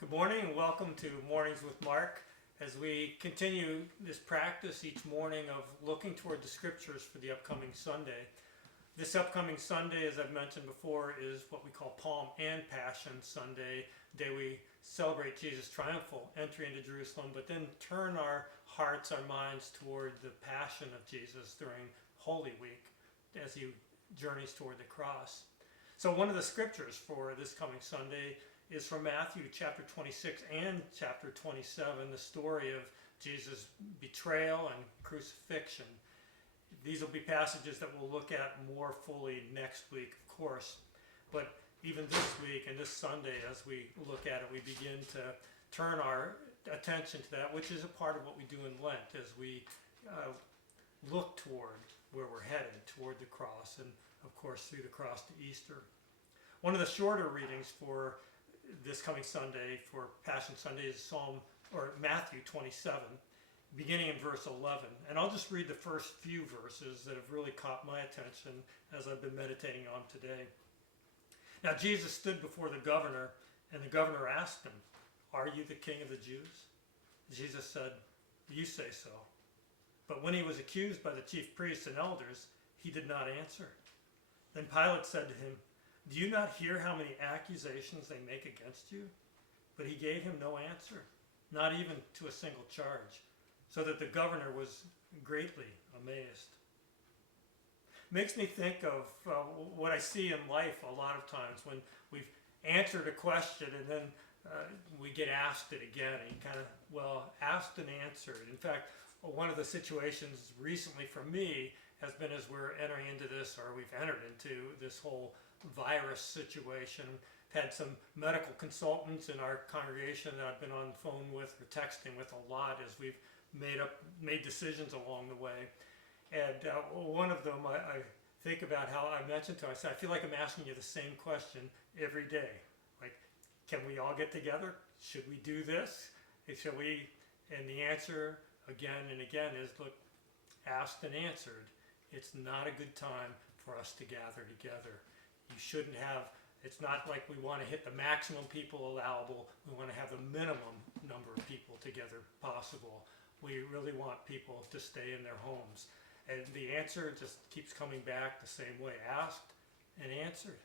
Good morning and welcome to Mornings with Mark as we continue this practice each morning of looking toward the scriptures for the upcoming Sunday. This upcoming Sunday, as I've mentioned before, is what we call Palm and Passion Sunday, the day we celebrate Jesus' triumphal entry into Jerusalem, but then turn our hearts, our minds toward the passion of Jesus during Holy Week as he journeys toward the cross. So one of the scriptures for this coming Sunday is from Matthew chapter 26 and chapter 27, the story of Jesus' betrayal and crucifixion. These will be passages that we'll look at more fully next week, of course. But even this week and this Sunday, as we look at it, we begin to turn our attention to that, which is a part of what we do in Lent as we look toward where we're headed, toward the cross, and of course through the cross to Easter. One of the shorter readings for this coming Sunday, for Passion Sunday, is Matthew 27, beginning in verse 11. And I'll just read the first few verses that have really caught my attention as I've been meditating on today. Now Jesus stood before the governor, and the governor asked him, "Are you the king of the Jews?" Jesus said, "You say so." But when he was accused by the chief priests and elders, he did not answer. Then Pilate said to him, "Do you not hear how many accusations they make against you?" But he gave him no answer, not even to a single charge, so that the governor was greatly amazed. Makes me think of what I see in life a lot of times when we've answered a question and then we get asked it again, and asked and answered. In fact, one of the situations recently for me has been as we're entering into this, or we've entered into this whole virus situation. Had some medical consultants in our congregation that I've been on the phone with or texting with a lot as we've made decisions along the way. And one of them, I think about how I mentioned to him, I said, I feel like I'm asking you the same question every day. Like, can we all get together? Should we do this? Should we? And the answer again and again is, look, asked and answered. It's not a good time for us to gather together. You shouldn't have, it's not like we want to hit the maximum people allowable. We want to have the minimum number of people together possible. We really want people to stay in their homes. And the answer just keeps coming back the same way, asked and answered.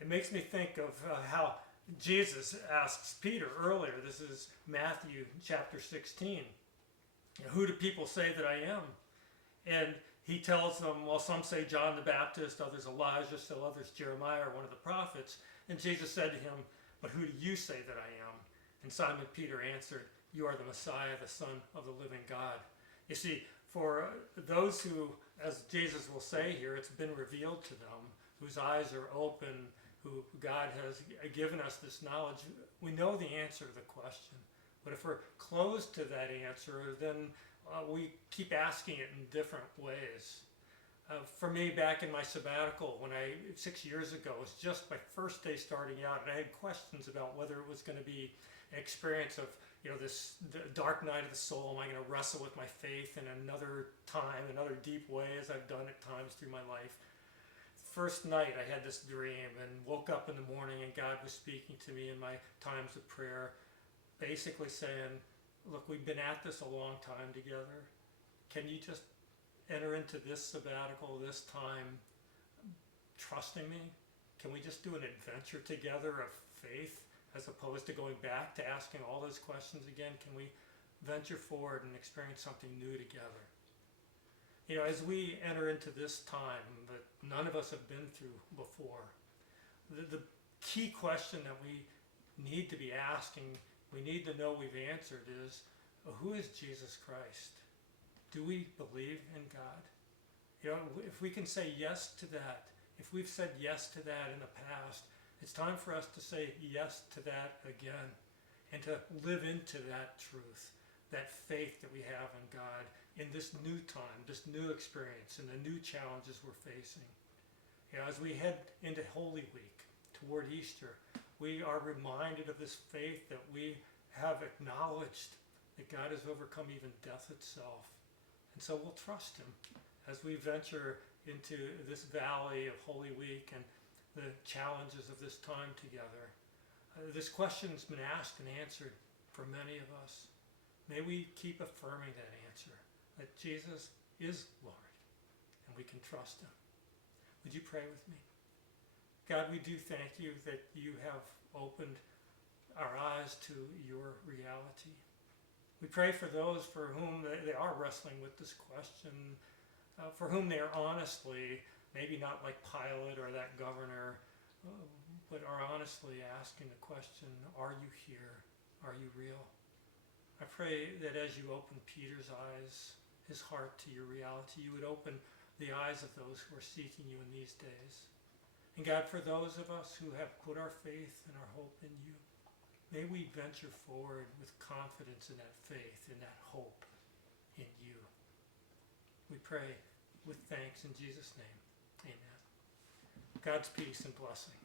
It makes me think of how Jesus asks Peter earlier. This is Matthew chapter 16. Who do people say that I am? And he tells them, well, some say John the Baptist, others Elijah, still others Jeremiah or one of the prophets. And Jesus said to him, but who do you say that I am? And Simon Peter answered, you are the Messiah, the Son of the living God. You see, for those who, as Jesus will say here, it's been revealed to them, whose eyes are open, who God has given us this knowledge, we know the answer to the question. But if we're closed to that answer, then we keep asking it in different ways. For me, back in my sabbatical, 6 years ago, it was just my first day starting out, and I had questions about whether it was going to be an experience of, this dark night of the soul. Am I going to wrestle with my faith in another time, another deep way, as I've done at times through my life? First night, I had this dream and woke up in the morning, and God was speaking to me in my times of prayer, basically saying, look, we've been at this a long time together. Can you just enter into this sabbatical, this time, trusting me? Can we just do an adventure together of faith as opposed to going back to asking all those questions again? Can we venture forward and experience something new together? As we enter into this time that none of us have been through before, the key question that we need to be asking, we need to know we've answered is, who is Jesus Christ? Do we believe in God? If we can say yes to that, if we've said yes to that in the past, it's time for us to say yes to that again and to live into that truth, that faith that we have in God in this new time, this new experience, and the new challenges we're facing. As we head into Holy Week toward Easter, we are reminded of this faith that we have acknowledged that God has overcome even death itself. And so we'll trust him as we venture into this valley of Holy Week and the challenges of this time together. This question's been asked and answered for many of us. May we keep affirming that answer, that Jesus is Lord, and we can trust him. Would you pray with me? God, we do thank you that you have opened our eyes to your reality. We pray for those for whom they are wrestling with this question, for whom they are honestly, maybe not like Pilate or that governor, but are honestly asking the question, are you here? Are you real? I pray that as you open Peter's eyes, his heart to your reality, you would open the eyes of those who are seeking you in these days. And God, for those of us who have put our faith and our hope in you, may we venture forward with confidence in that faith, in that hope in you. We pray with thanks in Jesus' name. Amen. God's peace and blessing.